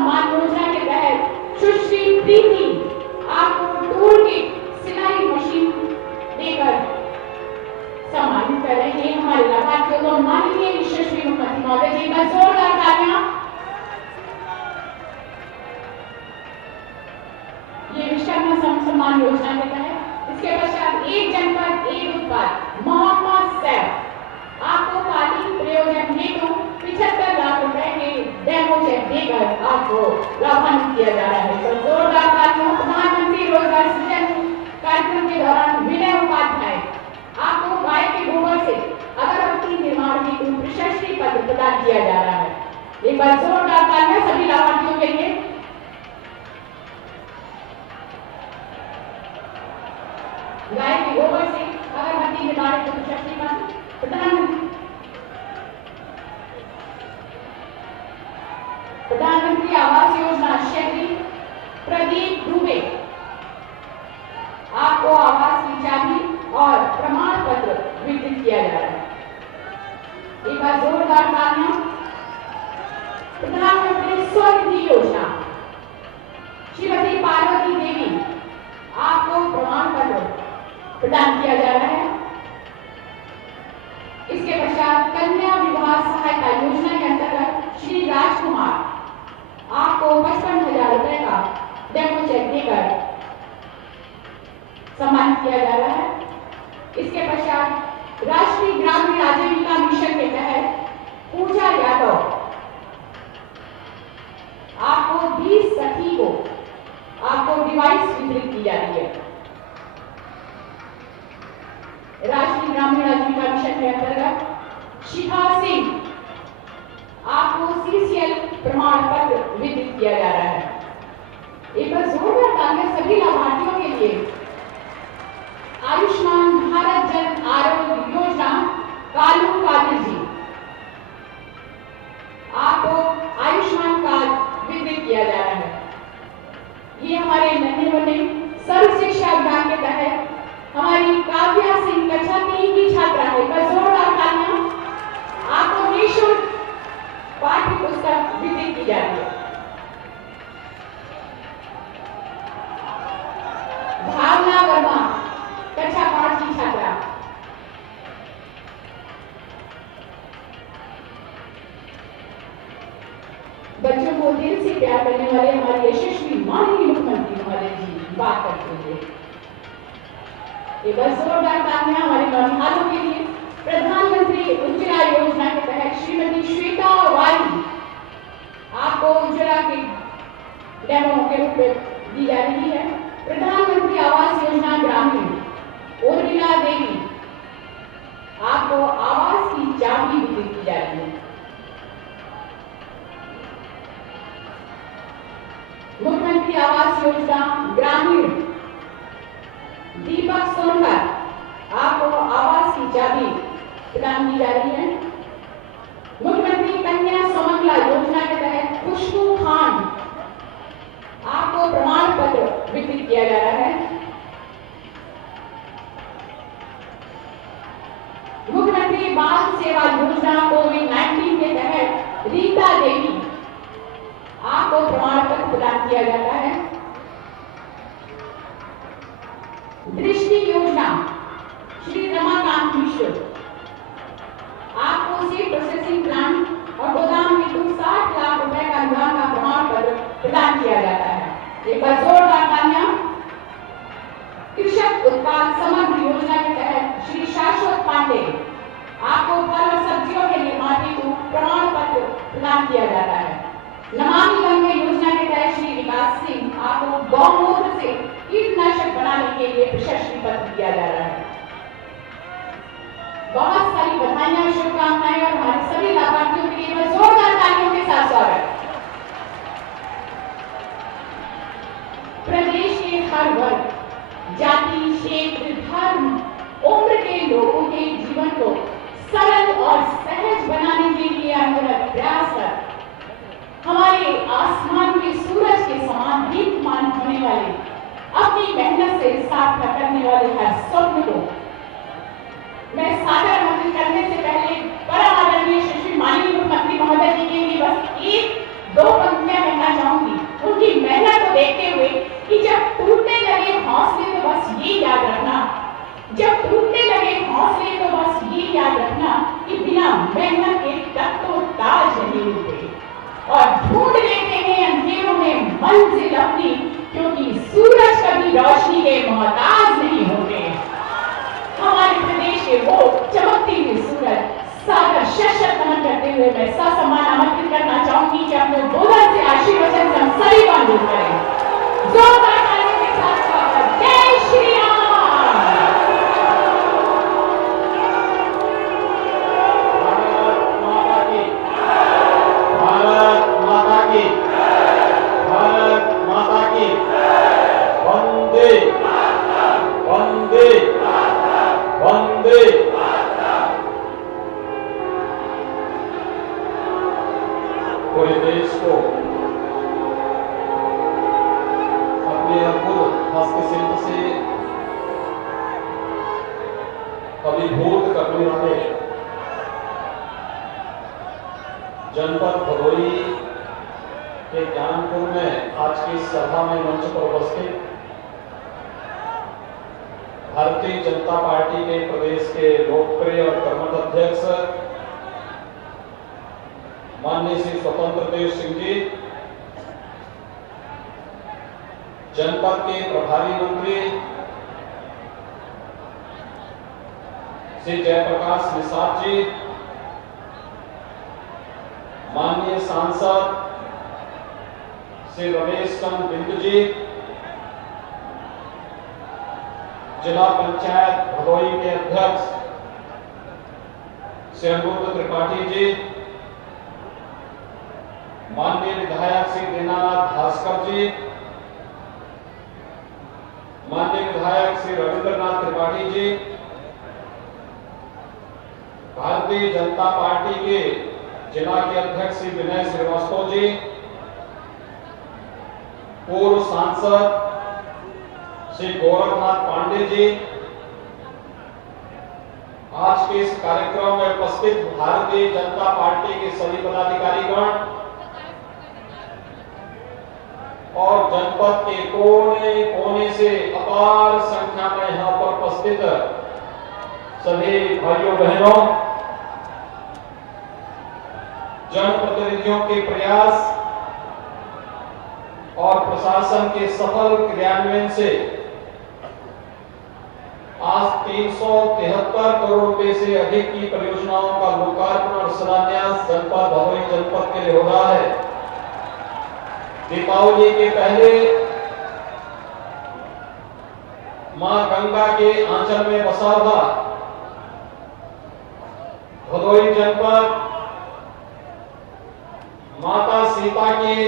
सम्मान योजना के तहत सुश्री प्रीति आपको टूल किट सिलाई मशीन देकर सम्मानित कर रहे हैं। हमारे लाभार्थियों को माननीय यशस्वी मुख्यमंत्री महोदय जी का जोरदार तालियां। ये विश्वकर्मा सम्मान योजना के तहत इसके पश्चात एक जनपद एक उत्पाद मोहम्मद सैफ आपको कालीन प्रयोजन हेतु 75 लाख रुपए के डेमो चेक देकर आपको लाभान्वित किया जा रहा है। तो जोरदार तालियां। प्रधानमंत्री रोजगार सृजन कार्यक्रम के दौरान विनय उपाध्याय आपको गाय के गोबर से अगरबत्ती निर्माण हेतु प्रशस्ति पत्र प्रदान किया जा रहा है। एक बार जोरदार तालियां सभी लाभार्थियों के लिए। गाय के गोबर से अगरबत्ती निर्माण हेतु प्रशस्ति पत्र प्रधानमंत्री आवास योजना शहरी प्रदीप दुबे आपको आवास की चाबी और प्रमाण पत्र वितरित किया जा रहा है। एक बार जोरदार तालियां। प्रधानमंत्री स्वनिधि योजना श्रीमती पार्वती देवी आपको प्रमाण पत्र प्रदान किया जा रहा है। इसके पश्चात कन्या विवाह सहायता योजना के अंतर्गत श्री राजकुमार आपको 55,000 रुपए का डेमो चेक देकर सम्मानित किया जा रहा है। इसके पश्चात राष्ट्रीय ग्रामीण आजीविका मिशन के तहत पूजा यादव आपको 20 सखी को आपको डिवाइस वितरित की जा रही है। राष्ट्रीय ग्रामीण आजीविका मिशन के अंतर्गत शिखा सिंह आपको CCL प्रमाण पत्र वितरित किया जा रहा है। एक बार जोरदार तालियां सभी लाभार्थियों के लिए। आयुष्मान भारत जन आरोग्य योजना कालू कादिर जी आपको आयुष्मान कार्ड वितरित किया जा रहा है। ये हमारे नन्हे मुन्ने सर्व शिक्षा अभियान के तहत हमारी काव्या सिंह कक्षा 3 की छात्रा है। जोरदार तालियां। आपको निःशुल्क पाठ्य पुस्तक वितरित की जा रही है। भावना वर्मा कक्षा 5 की छात्रा। बच्चों को दिल से प्यार करने वाले हमारे यशस्वी माननीय मुख्यमंत्री महोदय जी बात करते हुए ये बस जोरदार तालियां हमारे नौजवानों के लिए। प्रधानमंत्री उज्ज्वला योजना के तहत श्रीमती श्वेता वाली आपको उज्ज्वला के डेमो के रूप में दी जा रही है। प्रधानमंत्री आवास योजना ग्रामीण उर्मिला देवी आपको आवास की चाबी वितरित की जा रही है। मुख्यमंत्री आवास योजना ग्रामीण दीपक सोनकर आपको आवास की चाबी प्रदान की जा रही है। मुख्यमंत्री कन्या सुमंगला योजना के तहत खुशबू खान आपको प्रमाण पत्र वितरित किया जा रहा है। मुख्यमंत्री बाल सेवा योजना कोविड-19 के तहत रीता देवी आपको प्रमाण पत्र प्रदान किया जाता है। दृष्टि योजना श्री रमाकांत मिश्र आपको सीड प्रोसेसिंग प्लांट और गोदाम हेतु 60 लाख रुपए का अनुदान का प्रमाण पत्र प्रदान किया जाता है। एक बार जोरदार तालियां। कृषक उत्पाद समग्र योजना के तहत श्री शाश्वत पांडे आपको फल और सब्जियों के निर्माण हेतु प्रमाण पत्र प्रदान किया जाता है। नमामि गंगे योजना के तहत श्री विकास सिंह आपको गौमूत्र से कीटनाशक बनाने के लिए प्रशस्ति पत्र दिया जा रहा है। बहुत सारी बधाइयां शुभकामनाएं और हमारे सभी लाभार्थियों के लिए जोरदार तालियों के साथ स्वागत। प्रदेश के हर वर्ग, जाति, क्षेत्र, धर्म, उम्र के लोगों के जीवन को सरल और सहज बनाने के लिए अनवरत प्रयास कर हमारे आसमान के सूरज के समान दीप्तमान होने वाले, अपनी मेहनत से सार्थक करने वाले हर स्वप्न को मैं सादर मंजूर करने से पहले परम आदरणीय श्री माननीय मुख्यमंत्री महोदय जी के लिए बस 1-2 पंक्तियां कहना चाहूंगी। और ढूंढ लेते हैं अंधेरों में मंजिल अपनी, क्योंकि सूरज कभी रोशनी के मोहताज नहीं होते। हमारे प्रदेश के वो चमकती हुई सूरज सागर सशक्त नमन करते हुए मैं ससम्मान आमंत्रित करना चाहूंगी कि अपने बुलंद से आशीर्वचन से हम सभी बंद करें। जोरदार तालियों के साथ स्वागत। जय श्री राम। पूरे देश को अपने अद्भुत हस्तशिल्प से अभिभूत करने वाले जनपद भदोही के ज्ञानपुर में आज की सभा में मंच पर उपस्थित भारतीय जनता पार्टी के प्रदेश के लोकप्रिय और कर्मठ अध्यक्ष माननीय श्री स्वतंत्र देव सिंह जी, जनपद के प्रभारी मंत्री श्री जयप्रकाश निषाद जी, माननीय सांसद श्री रमेश चंद्र बिंद जी, जिला पंचायत भदोही के अध्यक्ष श्री अनिरुद्ध त्रिपाठी जी, माननीय विधायक श्री दीनानाथ भास्कर जी, माननीय विधायक श्री रविंद्रनाथ त्रिपाठी जी, भारतीय जनता पार्टी के जिला के अध्यक्ष श्री विनय श्रीवास्तव जी, पूर्व सांसद श्री गोरखनाथ पांडे जी, आज के इस कार्यक्रम में उपस्थित भारतीय जनता पार्टी के सभी पदाधिकारीगण और जनपद के कोने कोने से अपार संख्या में यहां पर उपस्थित सभी भाइयों बहनों, जनप्रतिनिधियों के प्रयास और प्रशासन के सफल क्रियान्वयन से आज 373 करोड़ रुपए से अधिक की परियोजनाओं का लोकार्पण और शिलान्यास जनपद भदोही जनपद के लिए हो रहा है। दीपावली के पहले मां गंगा के आंचल में बसा हुआ भदोही जनपद माता सीता की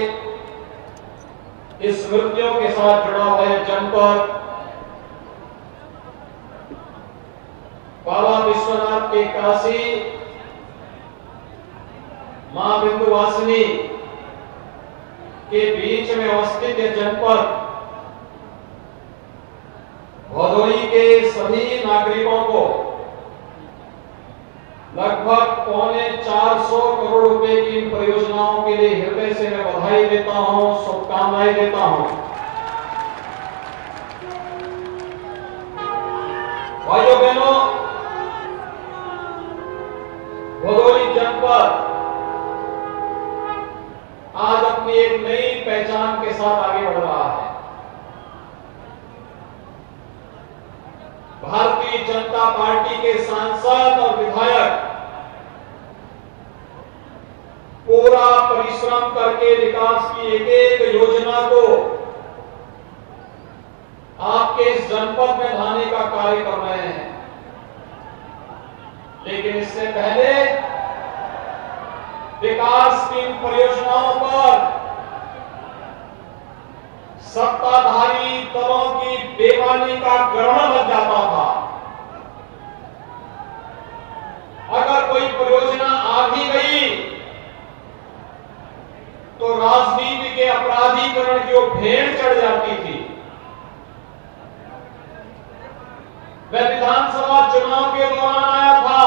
स्मृतियों के साथ जुड़ा हुआ है जनपद, बाबा विश्वनाथ के काशी मां विंध्यवासिनी के बीच में अवस्थित यह जनपद भदोही के सभी नागरिकों को लगभग 450 करोड़ रुपए की इन परियोजनाओं के लिए हृदय से मैं बधाई देता हूं, शुभकामनाएं देता हूं। भाइयों बहनों, भदोही जनपद आज अपनी एक नई पहचान के साथ आगे बढ़ रहा है। भारतीय जनता पार्टी के सांसद और विधायक पूरा परिश्रम करके विकास की एक एक योजना को आपके इस जनपद में लाने का कार्य कर रहे हैं। लेकिन इससे पहले विकास की इन परियोजनाओं पर सत्ताधारी दलों की बेईमानी का ग्रहण लग जाता था। अगर कोई परियोजना आ भी गई तो राजनीति के अपराधीकरण की वो भेड़ चढ़ जाती थी। मैं विधानसभा चुनाव के दौरान आया था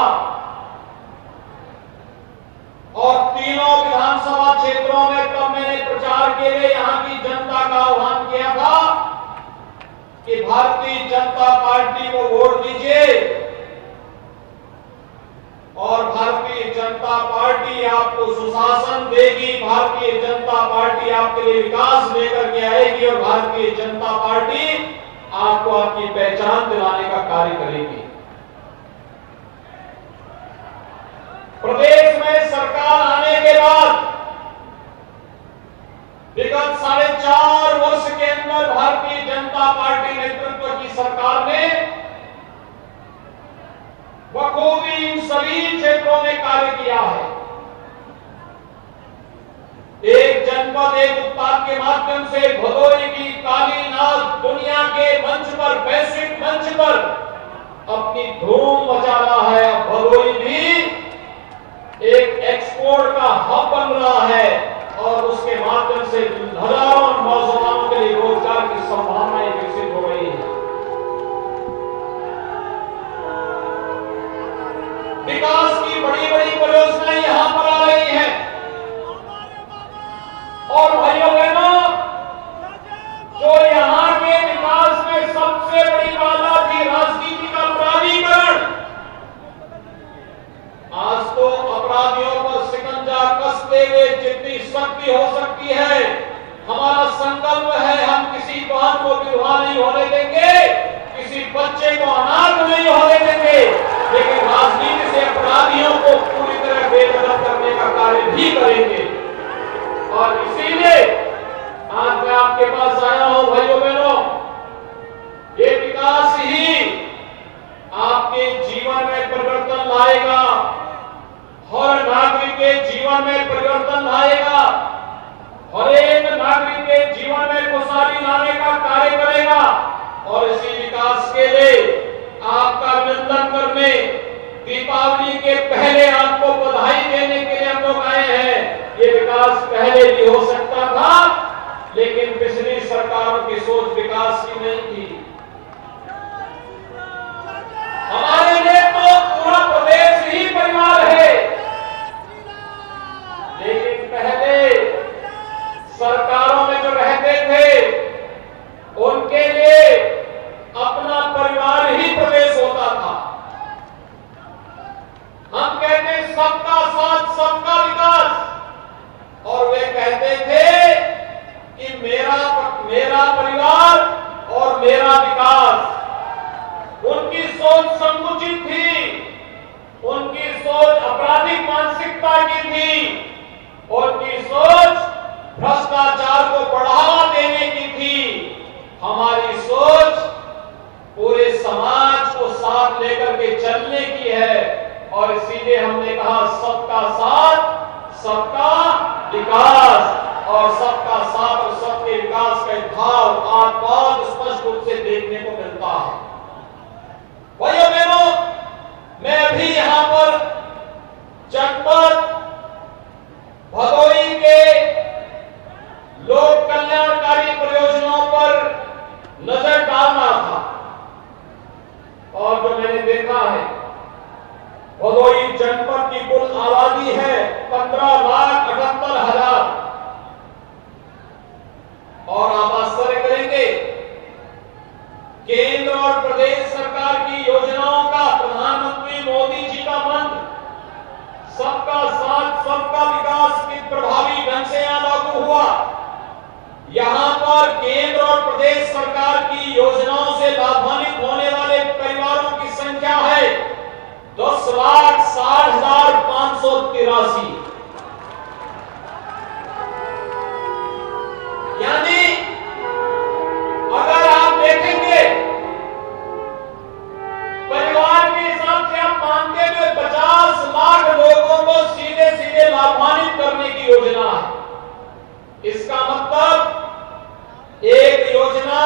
और तीनों विधानसभा क्षेत्रों में तब मैंने प्रचार के लिए यहां की जनता का आह्वान किया था कि भारतीय जनता पार्टी को वोट दीजिए और भारतीय जनता पार्टी आपको सुशासन देगी, भारतीय जनता पार्टी आपके लिए विकास लेकर के आएगी और भारतीय जनता पार्टी आपको आपकी पहचान दिलाने का कार्य करेगी। प्रदेश में सरकार आने के बाद विगत 4.5 वर्ष के अंदर भारतीय जनता पार्टी नेतृत्व की सरकार ने बखूबी इन सभी क्षेत्रों में कार्य किया है। एक जनपद एक उत्पाद के माध्यम से भदोही की काली नाच दुनिया के मंच पर, वैश्विक मंच पर अपनी धूम मचा रहा है। अब भदोही भी एक एक्सपोर्ट का हब बन रहा है और उसके माध्यम से हजारों नौजवानों के लिए रोजगार की संभावनाएं विकसित हो रही है। विकास की बड़ी बड़ी परियोजनाएं यहां पर आ रही हैं और भाइयों बहनों, जो यहां के विकास में सबसे बड़ी बाधा थी राजनीति का अपराधीकरण, आज तो अपराधियों पर शिकंजा कसते हुए जितनी सख्ती हो सकती है, हमारा संकल्प है हम किसी बहन को विधवा नहीं होने देंगे, किसी बच्चे को अनाथ नहीं होने देंगे, लेकिन राजनीति से अपराधियों को पूरी तरह बेदखल करने का कार्य भी करेंगे। और इसीलिए आज मैं आपके पास आया हूं भाइयों बहनों, ये विकास ही आपके जीवन में परिवर्तन लाएगा, हर नागरिक के जीवन में परिवर्तन लाएगा, हर एक नागरिक के जीवन में खुशहाली लाने का कार्य करेगा। और इसी विकास के लिए आपका अभिनंदन करने, दीपावली के पहले आपको बधाई देने के लिए हम लोग आए हैं। ये विकास पहले भी हो सकता था, लेकिन पिछली सरकारों की सोच विकास की नहीं थी। हमारे लिए तो पूरा प्रदेश ही परिवार है, लेकिन पहले सरकारों में जो रहते थे उनके लिए अपना परिवार ही प्रदेश होता था। हम कहते सबका साथ सबका विकास, और वे कहते थे कि मेरा परिवार और मेरा विकास। उनकी सोच संकुचित थी, उनकी सोच आपराधिक मानसिकता की थी, उनकी सोच भ्रष्टाचार को बढ़ावा देने की थी। हमारी सोच पूरे समाज को साथ लेकर के चलने की है और इसीलिए हमने कहा सबका साथ सबका विकास, और सबका साथ और सबके विकास का भाव आज बहुत स्पष्ट रूप से देखने को मिलता है। भाइयों बहनों, मैं अभी यहां पर जनपद भदोही के लोक कल्याणकारी परियोजनाओं पर नजर डाल रहा था और जो मैंने देखा है, भदोही जनपद की कुल आबादी है 15,78,000 और आप आश्चर्य करेंगे, केंद्र और प्रदेश सरकार की योजनाओं का प्रधानमंत्री मोदी जी का मंत्र सबका साथ सबका विकास की प्रभावी ढंग से यहां लागू हुआ। यहां पर केंद्र और प्रदेश सरकार की योजनाओं से लाभान्वित होने वाले परिवारों की संख्या है 10,60,583। यानी अगर आप देखेंगे परिवार के हिसाब से आप मानते हुए 50 लाख लोगों को सीधे सीधे लाभान्वित करने की योजना है। इसका मतलब एक योजना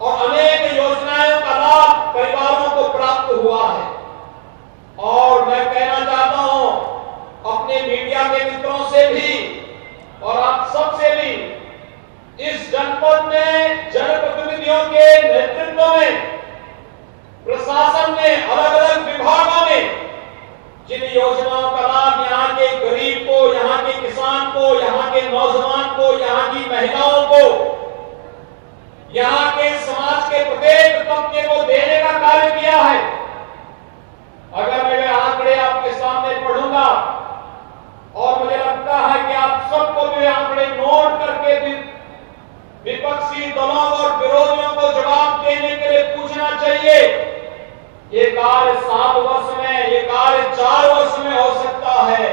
और अनेक योजनाओं का लाभ परिवारों को प्राप्त हुआ है। और मैं कहना चाहता हूं अपने मीडिया के मित्रों से भी और आप सबसे भी, इस जनपद में जनप्रतिनिधियों के नेतृत्व में प्रशासन ने अलग अलग विभागों में जिन योजनाओं का लाभ यहाँ के गरीब को, यहाँ के किसान को, यहाँ के नौजवान को, यहाँ की महिलाओं को, यहाँ के समाज के प्रत्येक तबके को देने का कार्य किया है। अगर मैं आंकड़े आपके सामने पढ़ूंगा ये कार्य 7 वर्ष में, ये कार्य 4 वर्ष में हो सकता है।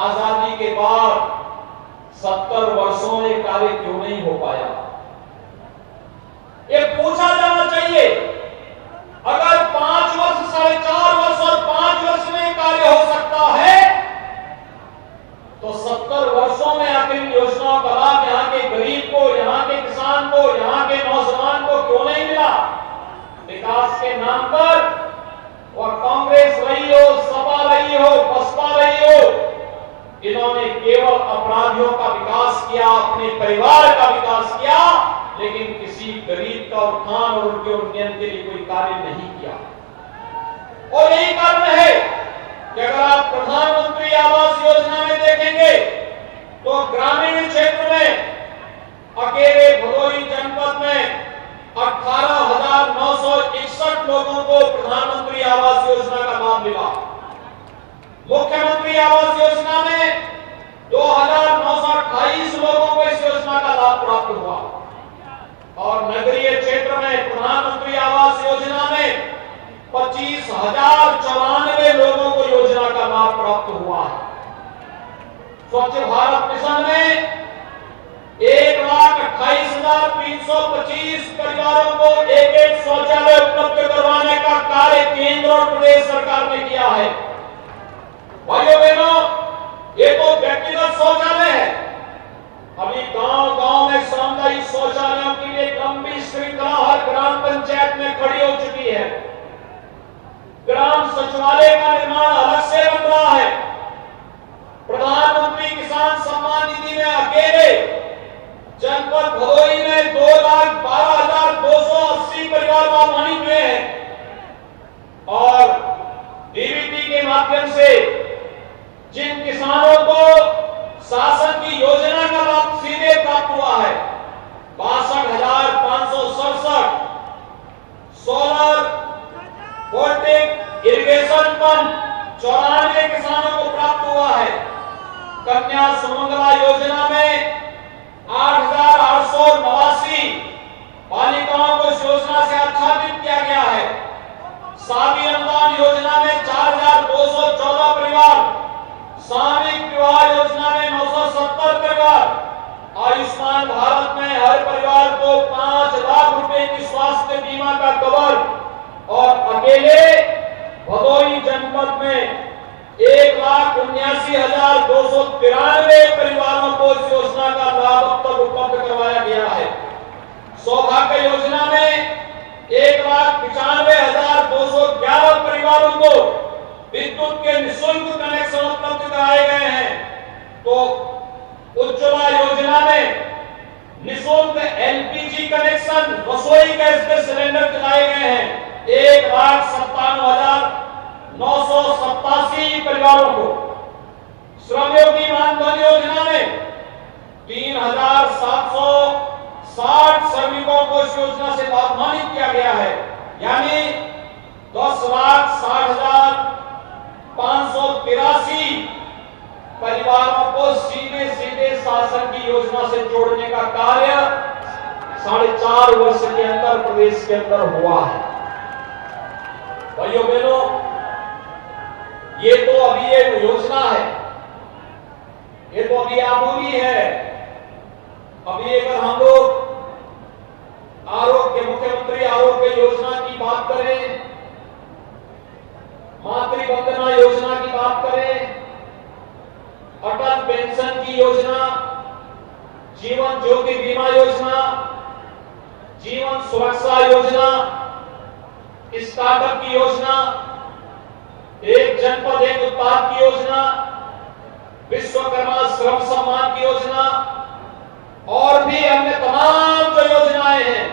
आजादी के बाद 70 वर्षों में ये कार्य क्यों नहीं हो पाया? ये पूछा जाना चाहिए। अगर 5 वर्ष, 4.5 वर्ष और 5 वर्ष में कार्य हो सकता है, तो 70 वर्षों में आखिर योजनाओं का लाभ यहाँ के गरीब को, यहाँ के किसान को, यहाँ के नौजवान को क्यों नहीं मिला? विकास के नाम पर वह कांग्रेस रही हो, सपा रही हो, बसपा रही हो, इन्होंने केवल अपराधियों का विकास किया, अपने परिवार का विकास किया, लेकिन किसी गरीब का उत्थान और उनके उन्नयन के लिए कोई कार्य नहीं किया। और यही कारण है कि अगर आप प्रधानमंत्री आवास योजना में देखेंगे तो ग्रामीण क्षेत्र में अकेले भदोही जनपद में 18,961 लोगों को प्रधानमंत्री आवास योजना का लाभ मिला। मुख्यमंत्री आवास योजना में 2,928 लोगों को इस योजना का लाभ प्राप्त हुआ और नगरीय क्षेत्र में प्रधानमंत्री आवास योजना में 25,094 लोगों को योजना का लाभ प्राप्त हुआ है। स्वच्छ भारत मिशन में 1,28,325 परिवारों को एक शौचालय उपलब्ध करवाने का कार्य केंद्र और प्रदेश सरकार ने किया है। भाइयों बहनों, ये तो व्यक्तिगत शौचालय है। अभी गांव-गांव में सामुदायिक शौचालयों के लिए लंबी श्रृंखला हर ग्राम पंचायत में खड़ी हो चुकी है। ग्राम सचिवालय का निर्माण अलग से बन रहा है। प्रधानमंत्री किसान सम्मान निधि में अकेले जनपद भदोही में 2,12,280 परिवार लाभान्वित हुए हैं और डीबीटी के माध्यम से जिन किसानों को शासन की योजना का लाभ सीधे प्राप्त हुआ है, 62,567 सोलर वोल्टेक इरिगेशन पंप 94 किसानों को प्राप्त हुआ है। कन्या सुमंगला योजना में 8,889 बालिकाओं को इस योजना से आच्छादित किया गया है। शादी अनुदान योजना में 4,214 परिवार, सामूहिक विवाह योजना में 970 परिवार, आयुष्मान भारत में हर परिवार को 5 लाख रुपए की स्वास्थ्य बीमा का कवर और अकेले भदोही जनपद में 1,79,293 परिवारों को इस योजना का लाभ अब तक उपलब्ध करवाया गया है। सौभाग्य योजना में 1,95,211 परिवारों को विद्युत के निःशुल्क कनेक्शन उपलब्ध कराए गए हैं। तो उज्ज्वला योजना में निःशुल्क एलपीजी कनेक्शन, रसोई गैस के सिलेंडर दिलाए गए हैं 1,57,987 परिवारों को। श्रमयोगी मानधन योजना में 3,760 श्रमिकों को इस योजना से लाभान्वित किया गया है, यानी 10,60,583 परिवारों को सीधे सीधे शासन की योजना से जोड़ने का कार्य 4.5 वर्ष के अंदर प्रदेश के अंदर हुआ है। भाइयों बहनों, ये तो अभी एक योजना है, ये तो अभी अधूरी है। अभी अगर हम लोग आरोग्य, मुख्यमंत्री आरोग्य योजना की बात करें, मातृ वंदना योजना की बात करें, अटल पेंशन की योजना, जीवन ज्योति बीमा योजना, जीवन सुरक्षा योजना, स्टार्टअप की योजना, एक जनपद एक उत्पाद की योजना, विश्वकर्मा श्रम सम्मान की योजना और भी अन्य तमाम जो योजनाएं हैं,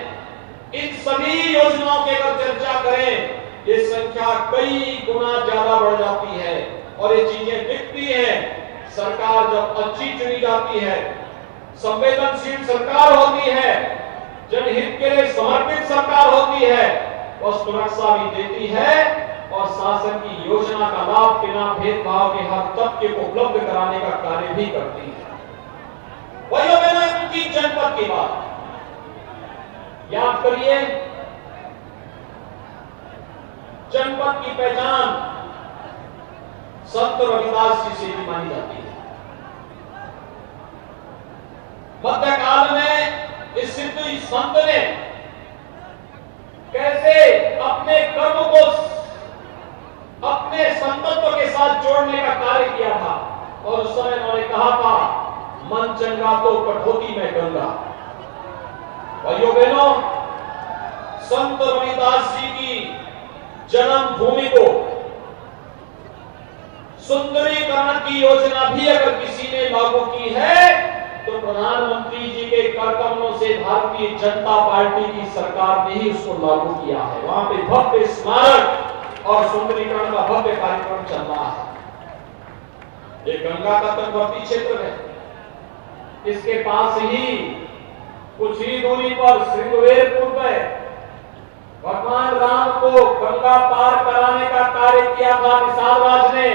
इन सभी योजनाओं की अगर चर्चा करें, ये संख्या कई गुना ज्यादा बढ़ जाती है और ये चीजें दिखती हैं। सरकार जब अच्छी चुनी जाती है, संवेदनशील सरकार होती है, जनहित के लिए समर्पित सरकार होती है, वह सुरक्षा भी देती है और शासन की योजना का लाभ बिना भेदभाव के हर तबके को उपलब्ध कराने का कार्य भी करती है। वही मैंने उनकी जनपद की बात याद करिए, जनपद की पहचान संत रविदास जी से भी मानी जाती है। मध्यकाल में इस सिद्ध संत ने कैसे अपने कर्म को अपने संतत्व के साथ जोड़ने का कार्य किया था, और उस समय उन्होंने कहा था, मन चंगा तो कठौती में गंगा। भाइयों बहनों, संत रविदास जी की जन्मभूमि को सुंदरीकरण की योजना भी अगर किसी ने लागू की है तो प्रधानमंत्री जी के करकमलों से भारतीय जनता पार्टी की सरकार ने ही उसको लागू किया है। वहां पे भव्य स्मारक और सुंदरीकरण का भव्य कार्यक्रम चल रहा है। ये गंगा का तटवर्ती क्षेत्र है, इसके पास ही कुछ ही दूरी पर श्रृंगवेरपुर में भगवान राम को गंगा पार कराने का कार्य किया था निषाद राज ने,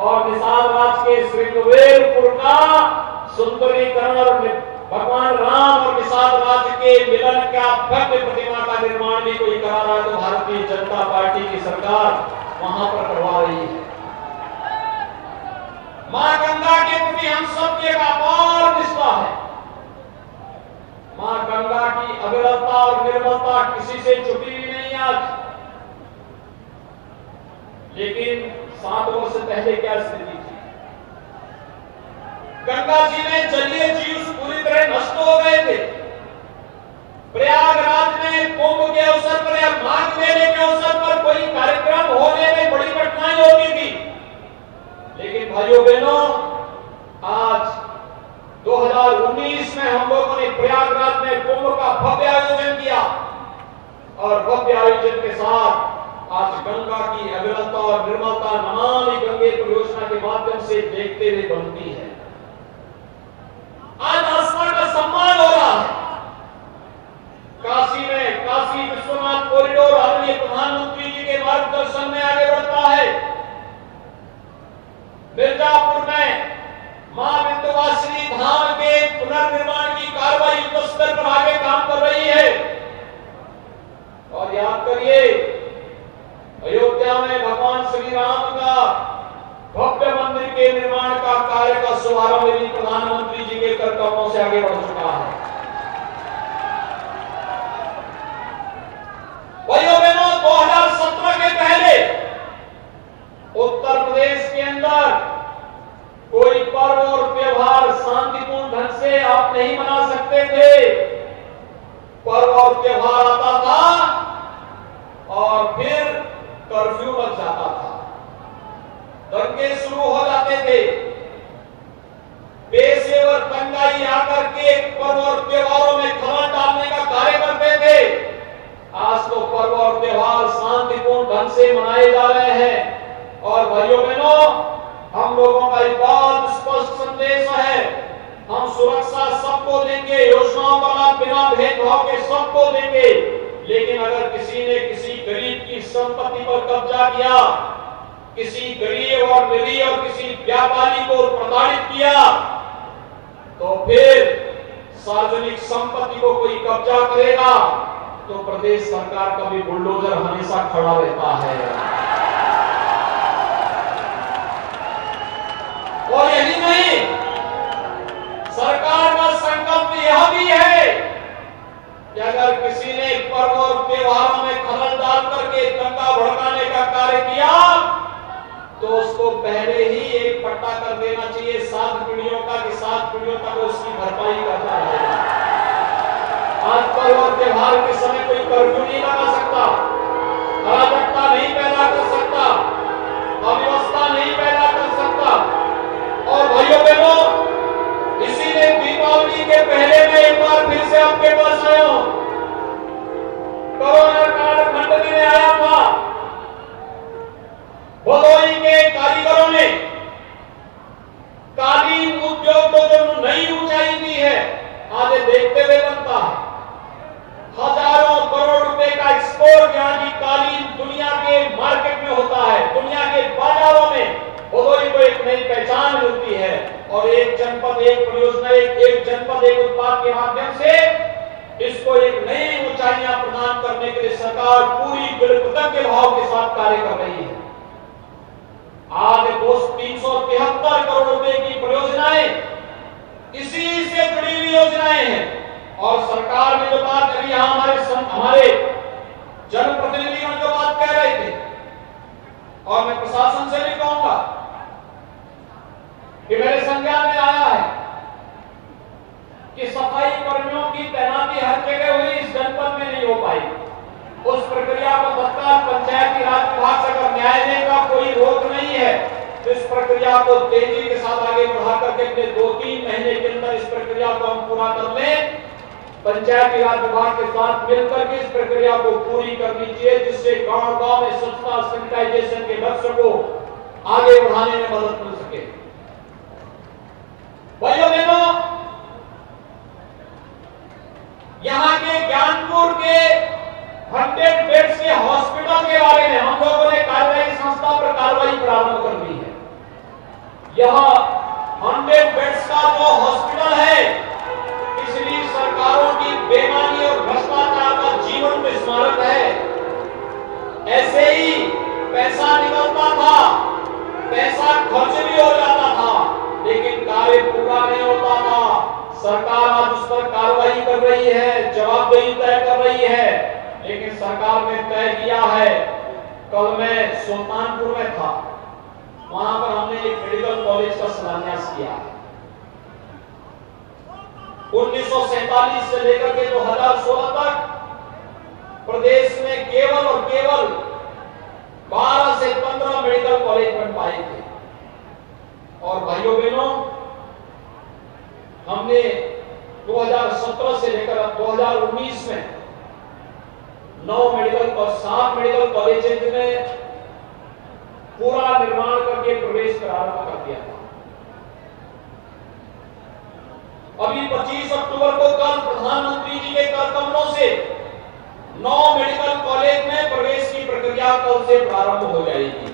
और निषाद राज के श्रृंगवेरपुर का सुंदरीकरण और भगवान राम और निषाद राज के मिलन का भव्य प्रतिमा का निर्माण भी कोई करा रहा है तो भारतीय जनता पार्टी की सरकार वहां पर करवा रही है। मां गंगा के प्रति हम सबकी एक अपार निष्ठा है। मां गंगा की अविरलता और निर्मलता किसी से छुपी भी नहीं आज। लेकिन 7 वर्ष पहले क्या स्थिति थी? गंगा जी में जलीय जीव पूरी तरह नष्ट हो गए थे। प्रयागराज में कुंभ के अवसर पर या माघ मेले के अवसर पर कोई कार्यक्रम होने में बड़ी कठिनाई होती थी। लेकिन भाइयों बहनों, आज 2019 में हम लोगों ने प्रयागराज में कुंभ का भव्य आयोजन किया, और भव्य आयोजन के साथ आज गंगा की अविरलता और निर्मलता नमामि गंगे परियोजना के माध्यम से देखते हुए बनती है। आज आसमान का सम्मान हो रहा है। काशी में काशी विश्वनाथ कॉरिडोर आदरणीय प्रधानमंत्री जी के मार्गदर्शन में आगे बढ़ता है। मिर्जापुर में मां विंध्यवासिनी धाम के पुनर्निर्माण की कार्रवाई युद्ध स्तर पर आगे काम कर रही है। और याद करिए, अयोध्या में भगवान श्री राम का भव्य मंदिर के निर्माण का कार्य का शुभारंभ भी प्रधानमंत्री जी के करकमलों से आगे बढ़ चुका है। भाइयों बहनों, 2017 के पहले उत्तर प्रदेश के अंदर कोई पर्व और त्योहार शांतिपूर्ण ढंग से आप नहीं मना सकते थे। पर्व और त्योहार आता था और फिर कर्फ्यू लग जाता था, दंगे शुरू हो जाते थे, पेशेवर दंगाई आकर के पर्व और त्योहारों में खलल डालने का कार्य करते थे। आज तो पर्व और त्योहार शांतिपूर्ण ढंग से मनाए जा रहे हैं। और भाइयों बहनों, हम लोगों का एक बहुत स्पष्ट संदेश है, हम सुरक्षा सबको देंगे, योजनाओं का लाभ बिना भेदभाव के सबको देंगे। लेकिन अगर किसी ने किसी गरीब की संपत्ति पर कब्जा किया, किसी गरीब और निरीह और किसी व्यापारी को प्रताड़ित किया, तो फिर सार्वजनिक संपत्ति को कोई कब्जा करेगा तो प्रदेश सरकार का भी बुलडोजर हमेशा खड़ा रहता है। और यही नहीं, सरकार का संकल्प यह भी है कि अगर किसी ने पर्व और त्योहारों में खलल डाल करके दंगा भड़काने का कार्य किया तो उसको पहले ही एक पट्टा कर देना चाहिए 7 पीढ़ियों का, कि 7 पीढ़ियों तक उसकी भरपाई करता है। आज पर्व और त्योहार के समय कोई कर्फ्यू नहीं लगा सकता, अराजकता नहीं पैदा कर सकता, अव्यवस्था नहीं पैदा कर सकता। और भाइयों बहनों, इसीलिए दीपावली के पहले मैं एक बार फिर से आपके पास आया हूं। कोरोना काल खंड में आया था, भदोही के कारीगरों ने कालीन उद्योग को जो नई ऊंचाई दी है, आज देखते हुए बनता है। हजारों करोड़ रुपए का एक्सपोर्ट यहाँ की कालीन दुनिया के मार्केट में होता है, दुनिया के बाजारों में भदोही को एक नई पहचान मिलती है। और एक जनपद एक परियोजना, एक जनपद एक उत्पाद के माध्यम से इसको एक नई ऊंचाइयां प्रदान करने के लिए सरकार पूरी कृतज्ञ भाव के साथ कार्य कर रही है। आज 373 करोड़ रुपए की परियोजनाएं इसी से जुड़ी हुई योजनाएं हैं। और सरकार ने जो बात करी, यहां हमारे जनप्रतिनिधियों जो बात कह रहे थे, और मैं प्रशासन से भी कहूंगा कि मेरे संज्ञान में आया है कि सफाई कर्मियों की तैनाती हर जगह हुई, इस जनपद में नहीं हो पाई। उस प्रक्रिया को तत्काल पंचायती राज विभाग से अगर न्याय देने का कोई रोक नहीं है तो इस प्रक्रिया को तेजी के साथ आगे बढ़ा करके अपने 2-3 महीने के अंदर इस प्रक्रिया को हम पूरा कर लें। पंचायती राज विभाग के साथ मिलकर के इस प्रक्रिया को पूरी कर लीजिए, जिससे गांव-गांव में स्वच्छता सैनिटाइजेशन के लक्ष्य को आगे बढ़ाने में मदद मिल सके। भाइयों बहनों, यहां के ज्ञानपुर के 100 बेड्स के हॉस्पिटल के बारे में हम लोगों ने कार्यवाही संस्था पर कार्रवाई प्रारंभ कर दी है। यह 100 बेड्स का जो हॉस्पिटल है, पिछली सरकारों की बेईमानी और भ्रष्टाचार का जीवन में स्मारक है। ऐसे ही पैसा निकलता था, पैसा खर्च भी हो जाता था, लेकिन कार्य पूरा नहीं होता था। सरकार आज उस पर कार्रवाई कर रही है, जवाबदेही तय कर रही है, लेकिन सरकार ने तय किया है। कल मैं सुल्तानपुर में था, वहां पर हमने एक मेडिकल कॉलेज का शिलान्यास किया। 1947 से लेकर के 2016 तक प्रदेश में केवल और केवल 12 से 15 मेडिकल कॉलेज बन पाए थे। और भाइयों बहनों, हमने 2017 से लेकर 2019 में 7 मेडिकल कॉलेज में पूरा निर्माण करके प्रवेश प्रारंभ कर दिया था। अभी 25 अक्टूबर को कल प्रधानमंत्री जी के कर कमलों से 9 मेडिकल कॉलेज में प्रवेश की प्रक्रिया कल से प्रारंभ हो जाएगी।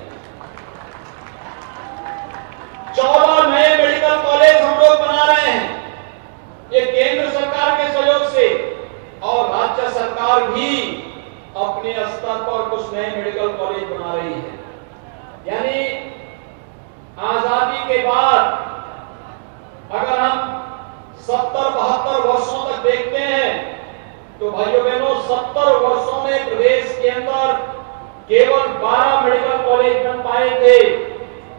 14 नए मेडिकल कॉलेज हम लोग बना रहे हैं, ये केंद्र सरकार के सहयोग से, और राज्य सरकार भी अपने स्तर पर कुछ नए मेडिकल कॉलेज बना रही है। यानी आजादी के बाद अगर हम 70-72 वर्षों तक देखते हैं तो भाइयों बहनों, 70 वर्षों में प्रदेश के अंदर केवल 12 मेडिकल कॉलेज बन पाए थे,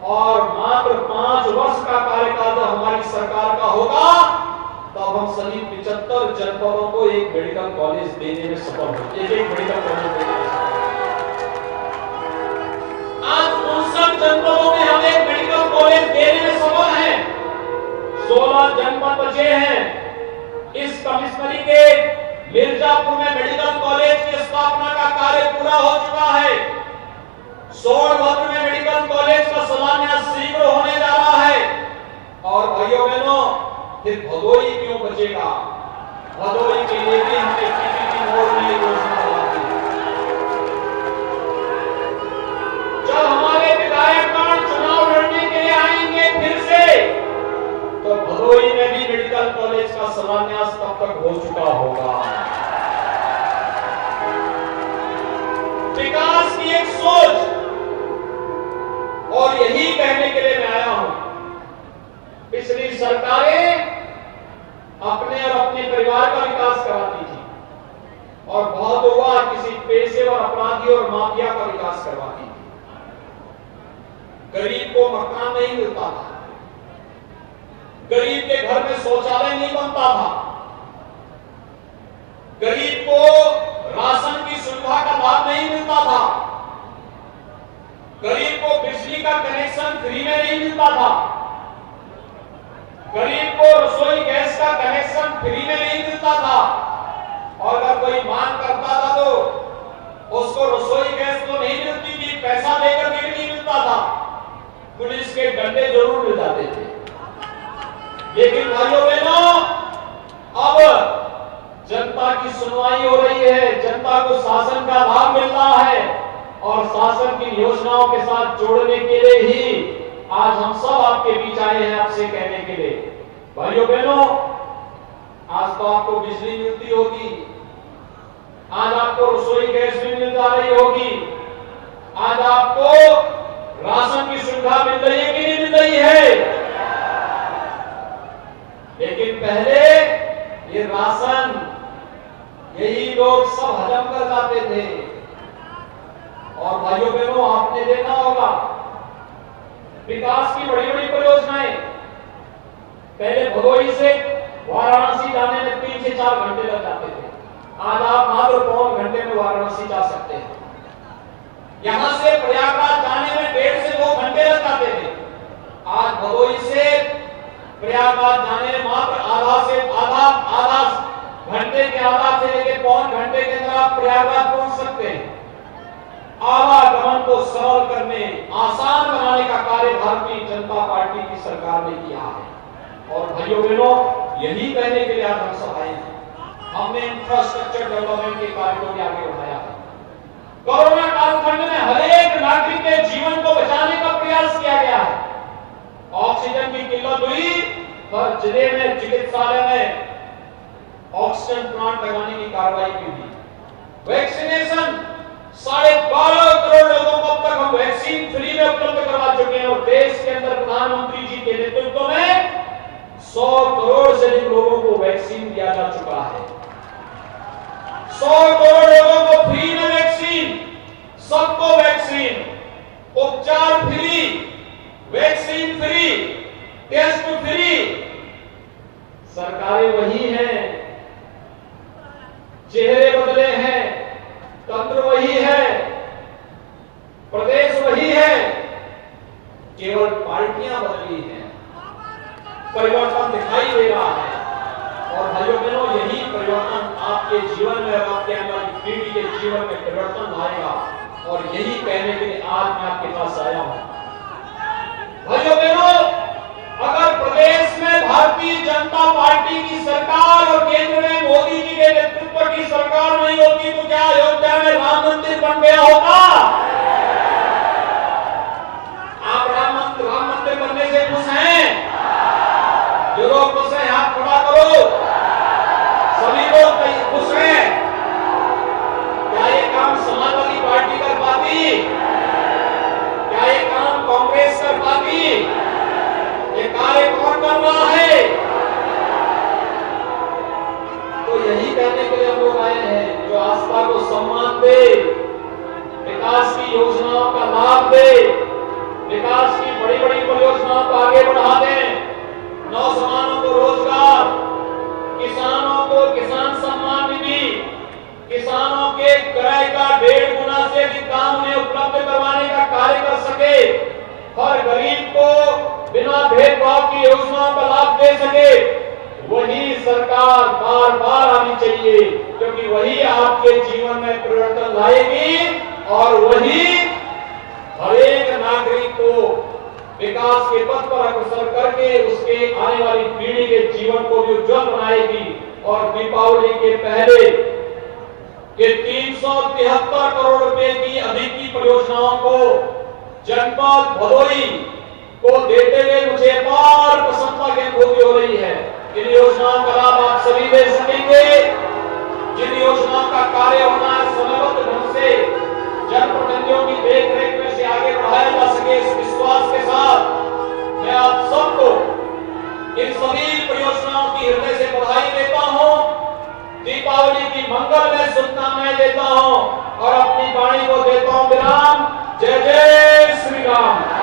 और मात्र 5 वर्ष का कार्यकाल जब हमारी सरकार का होगा तब हम सभी 75 जनपदों को एक मेडिकल कॉलेज देने में सफल होंगे। एक मेडिकल कॉलेज देने में सफल। आज 59 जनपदों में हम एक मेडिकल कॉलेज देने में सफल हैं। 16 जनपद बचे हैं। इस कमिश्नरी के मिर्जापुर में मेडिकल कॉलेज की स्थापना का कार्य पूरा हो चुका है। सोनभद्र में मेडिकल कॉलेज का शिलान्यास शीघ्र होने जा रहा है। और भाइयों बहनों, फिर भदोही क्यों बचेगा? भदोही के लिए भी हमने पीपीपी मोड में योजना बनाई है। जब हमारे विधायकगण चुनाव लड़ने के लिए आएंगे फिर से, तो भदोही में भी मेडिकल कॉलेज का शिलान्यास तब तक हो चुका होगा। विकास की एक सोच, और यही कहने के लिए मैं आया हूं। पिछली सरकारें अपने और अपने परिवार का विकास कराती थी, और बहुत हुआ किसी पेशेवर अपराधी और माफिया का विकास करवाती थी। गरीब को मकान नहीं मिलता था, गरीब के घर में शौचालय नहीं बनता था, गरीब को राशन की सुविधा का लाभ नहीं मिलता था, गरीब को बिजली का कनेक्शन फ्री में नहीं मिलता था, गरीब को रसोई गैस का कनेक्शन फ्री में नहीं मिलता था, और अगर कोई मांग करता था तो उसको रसोई गैस तो नहीं मिलती थी, पैसा देकर के नहीं मिलता था, पुलिस के डंडे जरूर मिल जाते थे। लेकिन भाइयों बहनों, अब जनता की सुनवाई हो रही है, जनता को शासन का लाभ मिल रहा है, और शासन की योजनाओं के साथ जोड़ने के लिए ही आज हम सब आपके बीच आए हैं, आपसे कहने के लिए। भाइयों बहनों, आज तो आपको बिजली मिलती होगी, आज आपको रसोई गैस भी मिल जा रही होगी, आज आपको राशन की सुविधा मिल रही है कि नहीं मिल रही है। लेकिन पहले ये राशन यही लोग सब हजम कर जाते थे। और भाइयों बहनों, आपने देखा होगा विकास की बड़ी बड़ी परियोजनाएं, पहले भदोही से वाराणसी जाने में 3 से 4 घंटे लग जाते थे, आज आप मात्र 1.5 घंटे में वाराणसी जा सकते हैं। यहां से प्रयागराज जाने में 1.5 से 2 घंटे लग जाते थे, आज भदोही से प्रयागराज जाने में मात्र आधा घंटे के आधा से लेकर 1.5 घंटे के अंदर आप प्रयागराज पहुंच सकते हैं। आवागमन को सरल करने, आसान बनाने का कार्य भारतीय जनता पार्टी की सरकार ने किया है। और भाइयों बहनों, यही कहने के लिए आज हम सब आए हैं। हमने इंफ्रास्ट्रक्चर डेवलपमेंट के कार्य को भी आगे बढ़ाया है। कोरोना कालखंड में हर एक नागरिक के जीवन को बचाने का प्रयास किया गया है। ऑक्सीजन की किल्लत हुई, हर जिले में चिकित्सालय में ऑक्सीजन प्लांट लगाने की कार्रवाई की थी। वैक्सीनेशन 12.5 करोड़ लोगों को अब तक हम वैक्सीन फ्री में उपलब्ध करवा चुके हैं। और देश के अंदर प्रधानमंत्री जी के नेतृत्व में 100 करोड़ से अधिक लोगों को वैक्सीन दिया जा चुका है। 100 करोड़ लोगों को फ्री में वैक्सीन, सबको वैक्सीन, उपचार free, vaccine free, test free. सरकारें वही हैं, चेहरे बदले हैं, तंत्र वही है, प्रदेश वही है, केवल पार्टियां बदली हैं, परिवर्तन दिखाई दे रहा है। और भाइयों बहनों, यही परिवर्तन आपके जीवन में, आपके आने वाली पीढ़ी के जीवन में परिवर्तन लाएगा। और यही कहने के लिए आज मैं आपके पास आया हूं। भाइयों बहनों, अगर प्रदेश में भारतीय जनता पार्टी की सरकार और केंद्र में मोदी जी के नेतृत्व की सरकार नहीं होती तो क्या अयोध्या में राम मंदिर बन गया होगा? आप राम मंदिर बनने से खुश हैं? जो लोग खुश हैं हाथ खड़ा करो। सभी लोग खुश हैं? क्या ये काम समाजवादी पार्टी कर पाती? क्या ये काम कांग्रेस कर पाती? ये कार्य कौन कर रहा है? तो यही कहने के लिए हम लोग आए हैं, जो आस्था को सम्मान दे, विकास की योजनाओं का लाभ दे, विकास की बड़ी बड़ी परियोजनाओं को आगे बढ़ा दे, नौजवानों को रोजगार, किसानों को किसान सम्मान निधि, किसानों के क्रय का 1.5 गुना से अधिक दाम उन्हें उपलब्ध करवाने का कार्य कर सके, हर गरीब को बिना भेदभाव की योजनाओं का लाभ दे सके, वही सरकार बार बार आनी चाहिए, क्योंकि वही आपके जीवन में परिवर्तन लाएगी और वही हर एक नागरिक को विकास के पथ पर अग्रसर करके उसके आने वाली पीढ़ी के जीवन को भी उज्जवल बनाएगी। और दीपावली के पहले ये 373 करोड़ रुपए की अधिक की परियोजनाओं को जनपद भदोही को देते हुए मुझे अपार प्रसन्नता की अनुभूति हो रही है। इन योजनाओं का लाभ आप सभी ले सकेंगे। जिन योजनाओं का कार्य होना है समयबद्ध ढंग से जनप्रतिनिधियों की देखरेख में से आगे बढ़ाया जा सके, इस विश्वास के साथ मैं आप सबको इन सभी परियोजनाओं की हृदय से बधाई देता हूं, दीपावली की मंगलमय शुभकामनाएं देता हूं और अपनी वाणी को देता हूं विराम। जय जय श्री राम।